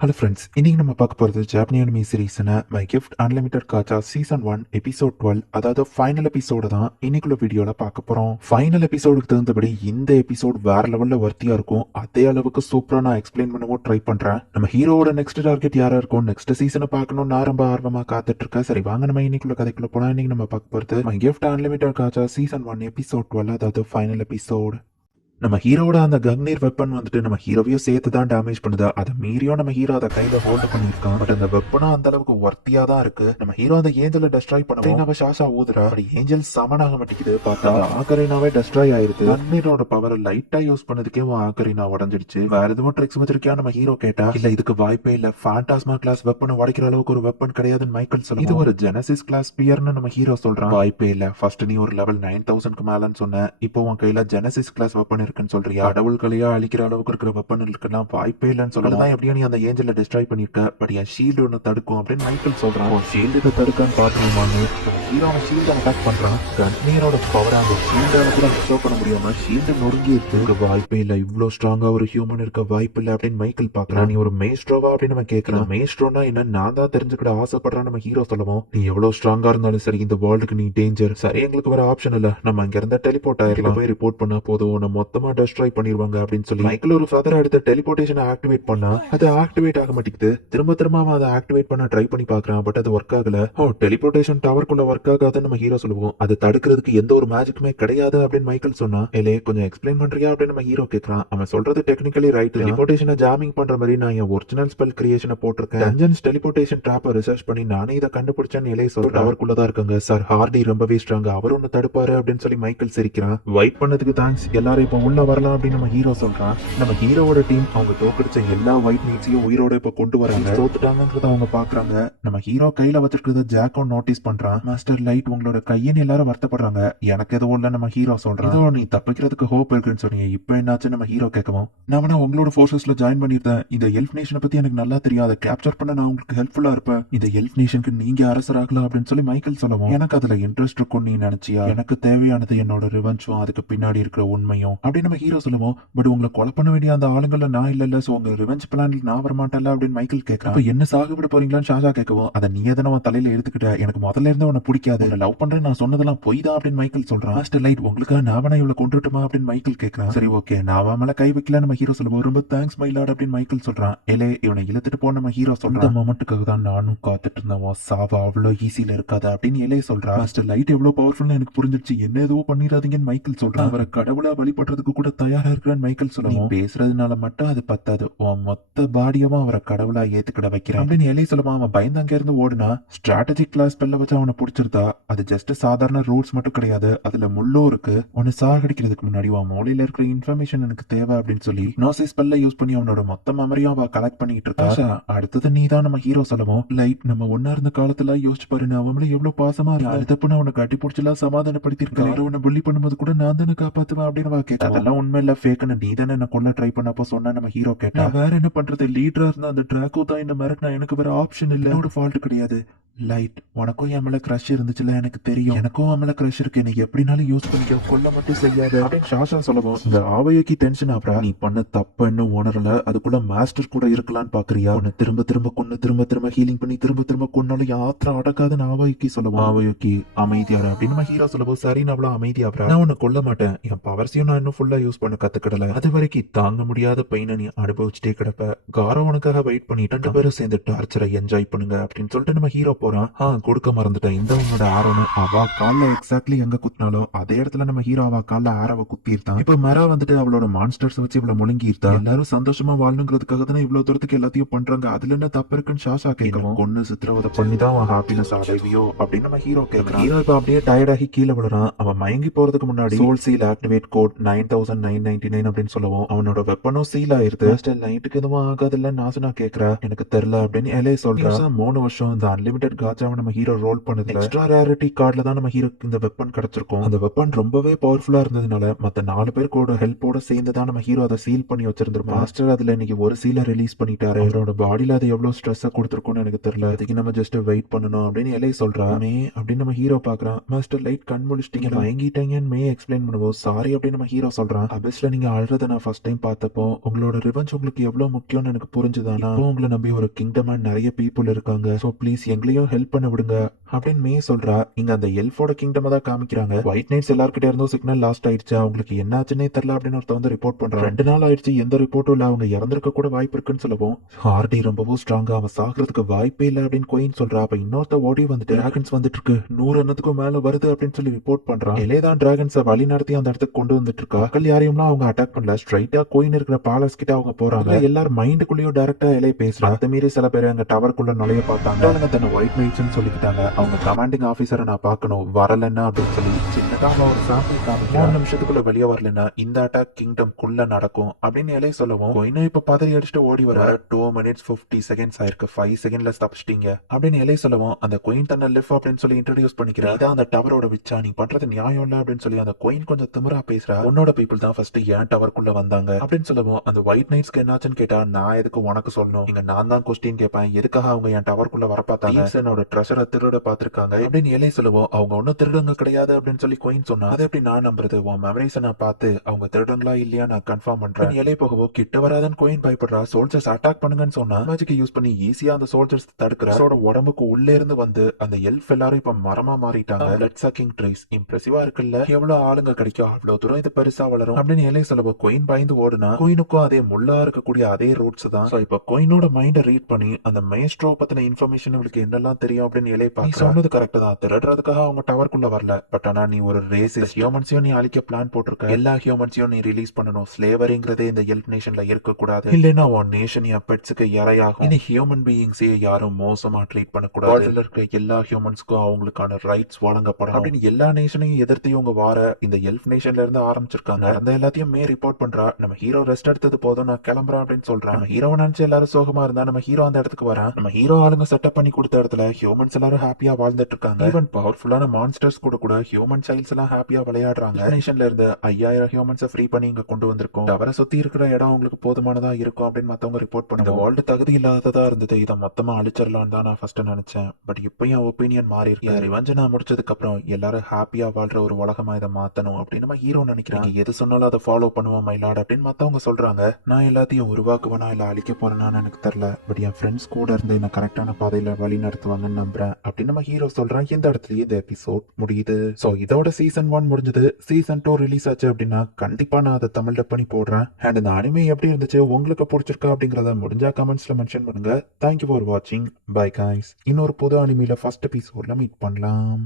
Hello friends, இன்னைக்கு நம்ம பார்க்க போகிறது ஜாப்பனி அனிமி சீரீஸான my gift unlimited gacha season 1 episode 12, அதாவது ஃபைனல் எபிசோடு தான் இன்னைக்குள்ள வீடியோவில் பார்க்க போகிறோம். ஃபைனல் எபிசோடுக்கு தகுந்தபடி இந்த எபிசோட் வேற லெவலில் வர்த்தியாக இருக்கும். அதே அளவுக்கு சூப்பராக நான் எக்ஸ்பிளைன் பண்ணவும் ட்ரை பண்ணுறேன். நம்ம ஹீரோவோட நெக்ஸ்ட் டார்கெட் யாராக இருக்கும், நெக்ஸ்ட் சீசனை பார்க்கணும்னு நான் ரொம்ப ஆர்வமாக காத்துட்டு இருக்கேன். சரி வாங்க நம்ம இன்னைக்குள்ள கதைக்குள்ள போனால் இன்னைக்கு நம்ம பார்க்க போகிறது my gift unlimited gacha season 1 episode 12, அதாவது ஃபைனல் எபிசோட். நம்ம ஹீரோட அந்த கங்னீர் வெப்பன் வந்துட்டு நம்ம ஹீரோவையும் சேர்த்து தான் டேமேஜ் பண்ணுது. அதை மீறியும் நம்ம ஹீரோ அதை கையில ஹோல்ட் பண்ணிருக்கான். பட் அந்த வெப்பனும் அந்த அளவுக்கு ஒர்த்தியா தான் இருக்கு. நம்ம ஹீரோ அந்த ஏஞ்சலை டெஸ்ட்ராய் பண்ணவும் நம்ம ஷாஷா ஊதுறா. அப்படி ஏஞ்சல் சமனாக மாட்டேங்குது. பார்த்தா ஆக்கரினாவே டெஸ்ட்ராய் ஆயிருது. கங்னீரோட பவர் லைட்டா யூஸ் பண்ணதுக்கே ஆக்கரினா உடஞ்சிடுச்சு. வேற எதுவும் ட்ரிக்ஸ் வச்சிருக்கியா நம்ம ஹீரோ கேட்டா, இல்ல இதுக்கு வாய்ப்பே இல்ல, ஃபேண்டாஸ்மா கிளாஸ் வெப்பனை உடைக்கிற அளவுக்கு ஒரு வெப்பன் கிடையாதுன்னு மைக்கேல் சொல்ல, இது ஒரு ஜெனசிஸ் கிளாஸ் பியர்னு நம்ம ஹீரோ சொல்றான். வாய்ப்பே இல்ல, ஃபர்ஸ்ட் நீ ஒரு லெவல் 9000க்கு மேலன்னு சொன்ன, இப்போ உன் கையில ஜெனசிஸ் கிளாஸ் வெப்பன் இருக்குன்னு சொல்றியா? கடவுள்களையா அழிக்கிற அளவுக்கு இருக்கிற வெப்பன் இருக்கலாம், வாய்ப்பே இல்லைன்னு சொல்லலாம். எப்படியா நீ அந்த ஏஞ்சலை டெஸ்ட்ராய் பண்ணிருக்க, பட் என் ஷீல்டு ஒன்னு தடுக்கும் அப்படின்னு மைக்கேல் சொல்றான். ஷீல்டு தடுக்கான்னு பாத்துருவாங்க. ஹீரோ அவன் ஷீல்டு அட்டாக் பண்றான். கன்னியரோட பவர் அந்த ஷீல்டால கூட ஷோ பண்ண முடியாம ஷீல்டு நொறுங்கி இருக்கு. வாய்ப்பே இல்ல, இவ்வளவு ஸ்ட்ராங்கா ஒரு ஹியூமன் இருக்க வாய்ப்பு இல்ல அப்படின்னு மைக்கேல் பாக்குறான். நீ ஒரு மேஸ்ட்ரோவா அப்படின்னு நம்ம கேட்கலாம். மேஸ்ட்ரோனா என்ன நான் தான் தெரிஞ்சுக்கிட ஆசைப்படுறான் நம்ம ஹீரோ சொல்லவும், நீ எவ்வளவு ஸ்ட்ராங்கா இருந்தாலும் சரி இந்த வேர்ல்டுக்கு நீ டேஞ்சர். சரி எங்களுக்கு வேற ஆப்ஷன் இல்ல, நம்ம இங்க இருந்த டெலிபோர்ட் ஆயிரலாம், போய் ரிப்போர்ட் பண்ணா போதும், நம்ம மொத்தமா டெஸ்ட்ராய் பண்ணிடுவாங்க அப்படின்னு சொல்லி மைக்கேல் ஒரு ஃபர்தர் எடுத்து டெலிபோர்டேஷனை ஆக்டிவேட் பண்ணா அது ஆக்டிவேட் ஆக மாட்டேங்குது. திரும்ப திரும்ப அவன் அதை ஆக்டிவேட் பண்ண ட்ரை பண்ணி பாக்குறான். பட் அது ஒர்க் ஆகல. டெலிபோர்டேஷன் டவர்க்குள்ள ஒர்க் ஆகாதுன்னு நம்ம ஹீரோ சொல்லுவோம். அது தடுக்கிறதுக்கு எந்த ஒரு மேஜிக்குமே கிடையாது அப்படின்னு மைக்கேல் சொன்னா, இல்லையே கொஞ்சம் எக்ஸ்பிளைன் பண்றியா அப்படின்னு நம்ம ஹீரோ கேட்கறான். அவன் சொல்றது டெக்னிக்கலி ரைட். டெலிபோர்டேஷனை ஜாமிங் பண்ற மாதிரி நான் என் ஒரிஜினல் ஸ்பெல் கிரியேஷனை போட்டிருக்கேன். டஞ்சன்ஸ் டெலிபோர்டேஷன் ட்ராப்பை ரிசர்ச் பண்ணி நானே இதை கண்டுபிடிச்சேன்னு இலையை சொல்ற. டவர்க்குள்ளதான் இருக்காங்க சார், ஹார்டி ரொம்பவே ஸ்ட்ராங், அவர் ஒன்னு தடுப்பாரு அப்படின்னு சொல்லி மைக்கேல் சிரிக்கிறான். வெயிட் பண்ணதுக்கு தேங்க்ஸ், எல்லாரும் இப்ப உள்ள வரலாம் அப்படின்னு நம்ம ஹீரோ சொல்றான். நம்ம ஹீரோவோட டீம் அவங்க தோக்கடிச்ச எல்லா ஒயிட் நீட்ஸையும் உயிரோட இப்ப கொண்டு வராங்க. தோத்துட்டாங்கிறத அவங்க பாக்குறாங்க. நம்ம ஹீரோ கையில வச்சிருக்கிறத ஜாக்கும் நோட்டீஸ் பண்றான். மாஸ்டர் லைட் உங்களோட கையன்னு எல்லாரும் வருத்தப்படுறாங்க. எனக்கு எதுவும் இல்ல நம்ம ஹீரோ சொல்றான். இதோ நீ தப்பிக்கிறதுக்கு ஹோப் இருக்குன்னு சொன்னீங்க, இப்ப என்னாச்சு நம்ம ஹீரோ கேட்கவும், நான் உங்களோட ஃபோர்ஸஸ்ல ஜாயின் பண்ணிருந்தேன். இந்த எல்ஃப் நேஷனை பத்தி எனக்கு நல்லா தெரியும், அதை கேப்சர் பண்ண நான் உங்களுக்கு ஹெல்ப்ஃபுல்லா இருப்பேன். இந்த எல்ஃப் நேஷனுக்கு நீங்க அரசராகலாம் அப்படின்னு சொல்லி மைக்கேல் சொல்லவும், எனக்கு அதுல இன்ட்ரெஸ்ட் இருக்கும் நீ நினைச்சியா? எனக்கு தேவையானது என்னோட ரிவெஞ்சும் அதுக்கு பின்னாடி இருக்கிற உண்மையும் அப்படின்னு நம்ம ஹீரோ சொல்லுவோம். பட் உங்களை கொலை பண்ண வேண்டிய அந்த ஆளுங்கள்ல நான் இல்ல, சோ உங்க ரிவெஞ்ச் பிளான்ல நான் வரமாட்டேன்ல அப்படின்னு மைக்கேல் கேட்கறான். என்ன சாகுபட போறீங்களான்னு ஷாஷா கேட்கவும், அதை நீ எதனா உன் தலையில எடுத்துக்கிட்ட, எனக்கு முதல்ல இருந்து உன்னை பிடிக்காது, லவ் பண்றேன், நான் சொன்னதெல்லாம் பொய் தான் அப்படின்னு மைக்கேல் சொல்றான். மாஸ்டர் லைட் உங்களுக்காக நான் வேணா இவ்வளவு கொண்டுட்டுமா அப்படின்னு மைக்கேல் கேட்கறான். சரி ஓகே, நான் அவன் மேல கை வைக்கல நம்ம ஹீரோ சொல்லுவோம். ரொம்ப தேங்க்ஸ் மை லார்ட் அப்படின்னு மைக்கேல் சொல்றான். ஏலே இவனை இழுத்துட்டு போ நம்ம ஹீரோ சொல்றான். இந்த மொமெண்ட்டுக்காக தான் நானும் காத்துட்டு இருந்தேன், சாவா அவ்வளவு ஈஸியில இருக்காது அப்படின்னு ஏலே சொல்றான். மாஸ்டர் லைட் எவ்வளவு பவர்ஃபுல்னு எனக்கு புரிஞ்சிருச்சு, என்ன எதுவும் பண்ணிடாதீங்கன்னு மைக்கேல் சொல்றான். அவரை கடவுளா வழிபடுறதுக்கு கூட தயாரா இருக்கிறான்னு மைக்கேல் சொல்லுவோம். பேசுறதுனால மட்டும் அது பத்தாது, உன் மொத்த பாடியவும் அவரை கடவுளா ஏத்துக்கிட வைக்கிறேன் அப்படின்னு எலை சொல்லுவான். அவன் பயந்து அங்க இருந்து ஓடுனா, ஸ்ட்ராட்டஜிக் கிளாஸ் பெல்ல வச்சு அவனை பிடிச்சிருந்தா அது ஜஸ்ட் சாதாரண ரூல்ஸ் மட்டும் கிடையாது, அதுல முள்ளும் இருக்கு. உன்னை சாகடிக்கிறதுக்கு முன்னாடி உன் மூளையில இருக்கிற இன்ஃபர்மேஷன் எனக்கு தேவை அப்படின்னு சொல்லி நோசிஸ் பெல்ல யூஸ் பண்ணி அவனோட மொத்த மெமரியும் அவ கலெக்ட் பண்ணிட்டு இருக்கா. அடுத்தது நீ தான் நம்ம ஹீரோ சொல்லுவோம். லைட் நம்ம ஒன்னா இருந்த காலத்துல யோசிச்சு பாரு, நான் அவங்கள எவ்வளவு பாசமா இருக்கு, அடுத்தப்ப நான் உன்னை கட்டி பிடிச்சலாம் சமாதானப்படுத்தி இருக்கேன், உன்னை புள்ளி பண்ணும்போது கூட நான் தானே காப்பாத்துவேன் அப்படின்னு கேட்டா, அதெல்லாம் உண்மை இல்ல, ஃபேக்குன்னு நீ தானே என்ன கொல்ல ட்ரை பண்ணப்போ சொன்ன நம்ம ஹீரோ கேட்டா. வேற என்ன பண்றது, லீடரா இருந்தா அந்த டிராக்கோ தான் இந்த மிரட்டினா, எனக்கு வேற ஆப்ஷன் இல்ல, என்னோட ஃபால்ட் கிடையாது. லைட் உனக்கும் என் மேல கிரஷ் இருந்துச்சுல எனக்கு தெரியும், எனக்கும் அவன் மேல கிரஷ் இருக்கு, எனக்கு எப்படினாலும் யூஸ் பண்ணிக்க, கொல்ல மட்டும் செய்யாத அப்படின்னு ஷாஷா சொல்லவும், இந்த ஆவையோக்கி டென்ஷன் ஆப்ரா, நீ பண்ண தப்ப இன்னும் உணரல, அதுக்குள்ள மாஸ்டர் கூட இருக்கலான்னு பாக்குறியா, உன்னை திரும்ப திரும்ப கொன்னு திரும்ப திரும்ப ஹீலிங் பண்ணி திரும்ப திரும்ப கொன்னாலும் யாத்திரம் அடக்காதுன்னு ஆவையோக்கி சொல்லவும், ஆவையோக்கி அமைதியாரா அப்படின்னு நம்ம ஹீரோ சொல்லவும், சரி நான் அவ்வளவு அமைதியாப்ரா, நான் உன்னை கொல்ல மாட்டேன், என் பவர்ஸையும் நான் இன்னும் ஃபுல்லா யூஸ் பண்ண கத்துக்கிடல, அது வரைக்கும் தாங்க முடியாத பெயினை நீ அனுபவிச்சுட்டே கிடப்ப, காரோ உனக்காக வெயிட் பண்ணிட்டு 2 பேரும் சேர்ந்து டார்ச்சரை என்ஜாய் பண்ணுங்க அப்படின்னு சொல்லிட்டு நம்ம ஹீரோ போறான். கொடுக்க மறந்துட்டேன், இந்த உன்னோட ஆரோன்னு அவ கால்ல எக்ஸாக்ட்லி எங்க குத்தினாலோ அதே இடத்துல நம்ம ஹீரோ அவ கால்ல ஆரவ குத்திருந்தான். இப்ப மெரா வந்துட்டு அவளோட மான்ஸ்டர்ஸ் வச்சு இவ்வளவு முழுங்கிருத்தா, எல்லாரும் சந்தோஷமா வாழணுங்கிறதுக்காக தானே இவ்வளவு தூரத்துக்கு எல்லாத்தையும் பண்றாங்க, அதுல என்ன தப்பு இருக்குன்னு ஷாஷா கேட்கவும், கொன்னு சித்திரவதை பண்ணி தான் அவன் ஹாப்பினஸ் அடைவியோ அப்படின்னு நம்ம ஹீரோ கேட்கறான். ஹீரோ இப்ப அப்படியே டயர்டாகி கீழே விடுறான். அவன் மயங்கி போறதுக்கு முன்னாடி சோல் சீல் ஆக்டிவேட் கோட் 9999 அப்படின்னு சொல்லவும், அவனோட வெப்பனும் சீல் ஆயிருது. நைட்டுக்கு எதுவும் ஆகாது இல்ல நாசனா கேக்குறா, எனக்கு தெரியல அப்படின்னு எலே சொல்றான். 3 வருஷம் இந்த அன்லிமிட்டட் காச்சாவை நம்ம ஹீரோ ரோல் பண்ணது எக்ஸ்ட்ரா ரேரிட்டி கார்டுல தான் நம்ம ஹீரோக்கு இந்த வெப்பன் கிடைச்சிருக்கும். அந்த வெப்பன் ரொம்பவே பவர்ஃபுல்லா இருந்ததுனால மத்த 4 பேருக்கோட ஹெல்ப்போட சேர்ந்து தான் நம்ம ஹீரோ அதை சீல் பண்ணி வச்சிருந்திருப்போம். மாஸ்டர் அதுல இன்னைக்கு ஒரு சீலை ரிலீஸ் பண்ணிட்டாரு, அவரோட பாடியில அது எவ்வளவு ஸ்ட்ரெஸ் கொடுத்திருக்கும்னு எனக்கு தெரியல, அதுக்கு நம்ம ஜஸ்ட் வெயிட் பண்ணணும் அப்படின்னு எலே சொல்றா. மே அப்படின்னு நம்ம ஹீரோ பாக்குறான். மாஸ்டர் லைட் கண் முடிச்சிட்டீங்க மயங்கிட்டீங்கன்னு மே எக்ஸ்பிளைன் பண்ணுவோம். சாரி அப்படின்னு நம்ம ஹீரோ சொல்றான். சொல்றான். அபிஸ்ல நீங்க அழுறத நான் ஃபர்ஸ்ட் டைம் பார்த்தப்போ உங்களோட ரிவெஞ்ச் உங்களுக்கு எவ்வளவு முக்கியம்னு எனக்கு புரிஞ்சுதானா? இப்போ உங்களை நம்பி ஒரு கிங்டம் நிறைய பீப்புள் இருக்காங்க. சோ ப்ளீஸ் எங்களையும் ஹெல்ப் பண்ண விடுங்க அப்படின்னு மே சொல்றா. இங்க அந்த எல்ஃபோட கிங்டம் தான் காமிக்கிறாங்க. ஒயிட் நைட்ஸ் எல்லார்கிட்ட இருந்தும் சிக்னல் லாஸ்ட் ஆயிடுச்சு, அவங்களுக்கு என்ன ஆச்சுன்னே தெரியல அப்படின்னு ஒருத்த வந்து ரிப்போர்ட் பண்றான். 2 நாள் ஆயிடுச்சு, எந்த ரிப்போர்ட்டும் இல்ல, அவங்க இறந்திருக்க கூட வாய்ப்பு இருக்குன்னு சொல்லவும் ஹார்டி ரொம்பவும் ஸ்ட்ராங்கா அவன் சாகிறதுக்கு வாய்ப்பே இல்ல அப்படின்னு கோயின் சொல்றா. அப்ப இன்னொருத்த ஓடி வந்துட்டு டிராகன்ஸ் வந்துட்டு இருக்கு, 100 எண்ணத்துக்கும் மேல வருது அப்படின்னு சொல்லி ரிப்போர்ட் பண்றான். எலேதான் டிராகன்ஸை வழி நடத்தி அந்த இடத்துக்கு கொண்டு வந்துட்டு இருக்கா. மக்கள் யாரையும்லாம் அவங்க அட்டாக் பண்ணல, ஸ்ட்ரைட்டா கோயின் இருக்கிற பேலஸ் கிட்ட அவங்க போறாங்க. எல்லாரும் மைண்டுக்குள்ளேயும் டைரக்டா இலை பேசுறா. அதை மீறி சில பேர் அங்க டவருக்குள்ள நுழைய பார்த்தாங்க. தன்னை ஒயிட் நைட்ஸ்னு சொல்லிக்கிட்டாங்க. அவங்க கமாண்டிங் ஆபீசரை நான் பார்க்கணும், வரலன்னா அப்படின்னு சொல்லி சின்னதா ஒரு சாம்பிள் காமிக்க 3 நிமிஷத்துக்குள்ள வெளியே வரலன்னா இந்த அட்டாக் கிங்டம் குள்ள நடக்கும் அப்படின்னு இலை சொல்லவும் கோயினும் இப்ப பதறி அடிச்சுட்டு ஓடி வர. 2 minutes 50 seconds ஆயிருக்கு, 5 செகண்ட்ல தப்பிச்சிட்டீங்க அப்படின்னு இலை சொல்லவும் அந்த கோயின் தன்னை லிஃப் அப்படின்னு சொல்லி இன்ட்ரோடியூஸ் பண்ணிக்கிறா. இதான் அந்த டவரோட விச்சா, நீ பண்றது நியாயம் இல்ல அப்படின்னு சொல்லி அந்த கோயின் கொஞ்சம் திமிரா பேசுறா. உன்னோட பீப்புள் தான் ஃபர்ஸ்ட் ஏன் டவருக்குள்ள வந்தாங்க அப்படின்னு சொல்லவும் அந்த ஒயிட் நைட்ஸ்க்கு என்னாச்சுன்னு கேட்டா நான் எதுக்கு உனக்கு சொல்லணும், இங்க நான் தான் கொஸ்டின் கேட்பேன், எதுக்காக அவங்க என் டவருக்குள்ள வர பார்த்தாங்க, என்னோட ட்ரெஷரை திருட பார்த்திருக்காங்க அப்படின்னு இலை சொல்லுவோம். அவங்க ஒன்னும் திருடங்க கிடையாது அப்படின்னு சொல்லி கோயின் சொன்னா. அதை எப்படி நான் நம்புறது, உன் மெமரிஸை நான் பார்த்து அவங்க திருடங்களா இல்லையா நான் கன்ஃபார்ம் பண்றேன். இலை போகவோ கிட்ட வராதன்னு கோயின் பயப்படுறா. சோல்ஜர்ஸ் அட்டாக் பண்ணுங்கன்னு சொன்னா மேஜிக்கை யூஸ் பண்ணி ஈஸியா அந்த சோல்ஜர்ஸ் தடுக்கிற உடம்புக்கு உள்ளே இருந்து வந்து அந்த எல்ஃப் எல்லாரும் இப்ப மரமா மாறிட்டாங்க. பிளட் சக்கிங் ட்ரைஸ் இம்ப்ரெசிவா இருக்குல்ல, எவ்வளவு ஆளுங்க கிடைக்கும், அவ்வளவு தூரம் இது பெருசா வளரும் அப்படின்னு இலை சொல்லவோ கோயின் பயந்து ஓடுனா. கோயினுக்கும் அதே முள்ளா இருக்கக்கூடிய அதே ரூட்ஸ் தான். இப்ப கோயினோட மைண்டை ரீட் பண்ணி அந்த மைஸ்ட்ரோ பத்தின இன்ஃபர்மேஷன் உங்களுக்கு என்னெல்லாம் தெரியும் அப்படின்னு இலை பார்க்க. சொன்னது கரெக்ட் தான், திருடுறதுக்காக அவங்க டவர்க்குள்ள வரல. பட் ஆனா நீ ஒரு ரேசிஸ்ட், ஹியூமன்ஸையும் நீ அழிக்க பிளான் போட்டிருக்க, எல்லா ஹியூமன்ஸையும் நீ ரிலீஸ் பண்ணணும். ஸ்லேவரிங்கிறதே இந்த எல்ஃப் நேஷன்ல இருக்க கூடாது, இல்லைன்னா உன் நேஷன் என் பெட்ஸுக்கு இரையாகும். இனி ஹியூமன் பீயிங்ஸே யாரும் மோசமா ட்ரீட் பண்ணக்கூடாது, இருக்க எல்லா ஹியூமன்ஸ்க்கும் அவங்களுக்கான ரைட்ஸ் வழங்கப்படும் அப்படின்னு எல்லா நேஷனையும் எதிர்த்து இவங்க வார இந்த எல்ஃப் நேஷன்ல இருந்து ஆரம்பிச்சிருக்காங்க. அந்த எல்லாத்தையும் மே ரிப்போர்ட் பண்றா. நம்ம ஹீரோ ரெஸ்ட் எடுத்தது போதும், நான் கிளம்புறேன் அப்படின்னு சொல்றேன். நம்ம ஹீரோ நினைச்சு எல்லாரும் சோகமா இருந்தா நம்ம ஹீரோ அந்த இடத்துக்கு வரேன். நம்ம ஹீரோ ஆளுங்க செட்டப் பண்ணி கொடுத்த இடத்துல ஹியூமன்ஸ் எல்லாரும் ஹாப்பியா வாழ்ந்துட்டு இருக்காங்க. ஈவன் பவர்ஃபுல்லான மான்ஸ்டர்ஸ் கூட ஹியூமன் சைல்ட்ஸ் எல்லாம் ஹாப்பியா விளையாடுறாங்க. நேஷன்ல இருந்து 5000 ஹியூமன்ஸை ஃப்ரீ பண்ணி இங்க கொண்டு வந்திருக்கோம். அவரை சுத்தி இருக்கிற இடம் உங்களுக்கு போதுமானதா இருக்கும் அப்படின்னு மத்தவங்க ரிப்போர்ட் பண்ணி இந்த வேர்ல்டு தகுதி இல்லாததா இருந்தது, இதை மொத்தமா அழிச்சிடலாம் தான் நான் ஃபர்ஸ்ட் நினைச்சேன். பட் இப்போ என் ஒப்பீனியன் மாறி இருக்கு. ரிவெஞ்ச் நான் முடிச்சதுக்கு அப்புறம் எல்லாரும் ஹாப்பியா வாழ்ற ஒரு உலகமா இதை மாத்தணும் அப்படின்னு நம்ம ஹீரோ நினைக்கிறாங்க. எது சொன்னாலும் அதை ஃபாலோ பண்ணுவோம் மைலாட் அப்படின்னு மத்தவங்க சொல்றாங்க. நான் எல்லாத்தையும் உருவாக்குவேனா இல்ல அழிக்க போறேனான்னு எனக்கு தெரியல. பட் என் ஃப்ரெண்ட்ஸ் கூட இருந்து என்ன கரெக்டான பாதையில வழி நடத்துவாங்கன்னு நம்புறேன் அப்படின்னு நம்ம ஹீரோ சொல்றான். இந்த இடத்துலயே இந்த எபிசோட் முடியுது. சோ இதோட சீசன் 1 முடிஞ்சது. சீசன் 2 ரிலீஸ் ஆச்சு அப்படின்னா கண்டிப்பா நான் அதை தமிழ் டப் பண்ணி போடுறேன். அண்ட் இந்த அனிமே எப்படி இருந்துச்சு, உங்களுக்கு பிடிச்சிருக்கா அப்படிங்கறத முடிஞ்சா கமெண்ட்ஸ்ல மென்ஷன் பண்ணுங்க. தேங்க்யூ ஃபார் வாட்சிங். Bye guys. இன்னொரு புது அனிமையில ஃபர்ஸ்ட் எபிசோட்ல மீட் பண்ணலாம்.